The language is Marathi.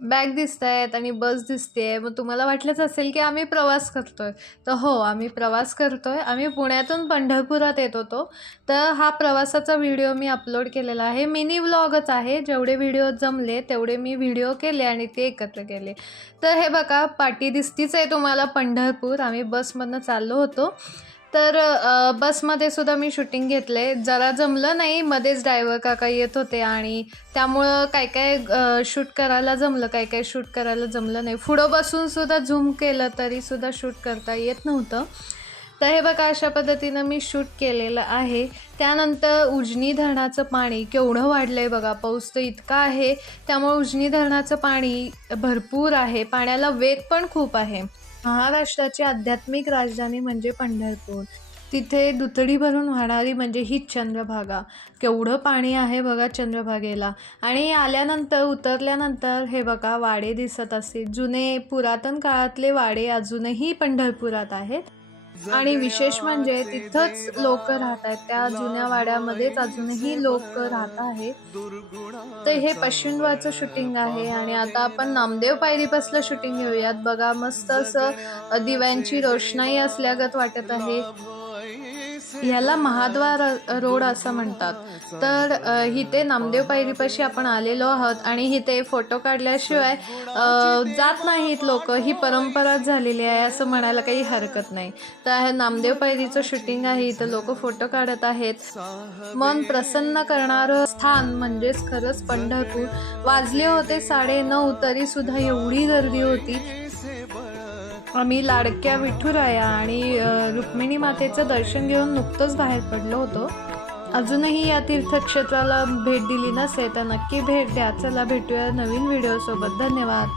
बॅग दिसतायत आणि बस दिसतेय. मग तुम्हाला वाटलंच असेल की आम्ही प्रवास करतोय. तर हो, आम्ही प्रवास करतोय. आम्ही पुण्यातून पंढरपुरात येत होतो. तर हा प्रवासाचा व्हिडिओ मी अपलोड केलेला आहे. मिनी व्लॉगच आहे. जेवढे व्हिडिओ जमले तेवढे मी व्हिडिओ केले आणि ते एकत्र केले. तर हे बघा पाटी दिसतीच आहे तुम्हाला पंढरपूर. आम्ही बसमधनं चाललो होतो. तर बसमध्ये सुद्धा मी शूटिंग घेतले. जरा जमलं नाही, मध्येच ड्रायव्हर काका येत होते आणि त्यामुळं काय-काय शूट करायला जमलं, काय-काय शूट करायला जमलं नाही. पुढं बसून सुद्धा झूम केलं तरीसुद्धा शूट करता येत नव्हतं. तर हे बघा अशा पद्धतीनं मी शूट केलेलं आहे. त्यानंतर उजनी धरणाचं पाणी केवढं वाढलं आहे बघा. पाऊस तर इतका आहे, त्यामुळे उजनी धरणाचं पाणी भरपूर आहे. पाण्याला वेग पण खूप आहे. महाराष्ट्राची आध्यात्मिक राजधानी म्हणजे पंढरपूर. तिथे दुथडी भरून वाहणारी म्हणजे हीच चंद्रभागा. केवढं पाणी आहे बघा चंद्रभागेला. आणि आल्यानंतर उतरल्यानंतर हे बघा वाडे दिसत असतील. जुने पुरातन काळातले वाडे अजूनही पंढरपुरात आहेत. आणि विशेष म्हणजे तिथंच लोक राहत आहेत. त्या जुन्या वाड्यामध्येच अजूनही लोक राहत आहेत. तर हे पश्चिमवाचं शूटिंग आहे आणि आता आपण नामदेव पायरीपासलं शूटिंग घेऊयात. बघा मस्त असं दिव्यांची रोषणाई असल्यागत वाटत आहे. ह्याला महाद्वार रोड असं म्हणतात. तर इथे नामदेव पायरीपाशी आपण आलेलो आहोत आणि इथे फोटो काढल्याशिवाय जात नाहीत लोक. ही परंपराच झालेली आहे असं म्हणायला काही हरकत नाही. तर हे नामदेव पायरीचं शूटिंग आहे. इथं लोक फोटो काढत आहेत. मन प्रसन्न करणारं स्थान म्हणजेच खरंच पंढरपूर. वाजले होते 9:30 तरी सुद्धा एवढी गर्दी होती. आम्ही लाडक्या विठुराया आणि रुक्मिणी मातेचं दर्शन घेऊन नुकतंच बाहेर पडलो होतो. अजूनही या तीर्थक्षेत्राला भेट दिली नसेल तर नक्की भेट द्या. चला भेटूया नवीन व्हिडिओसोबत. धन्यवाद.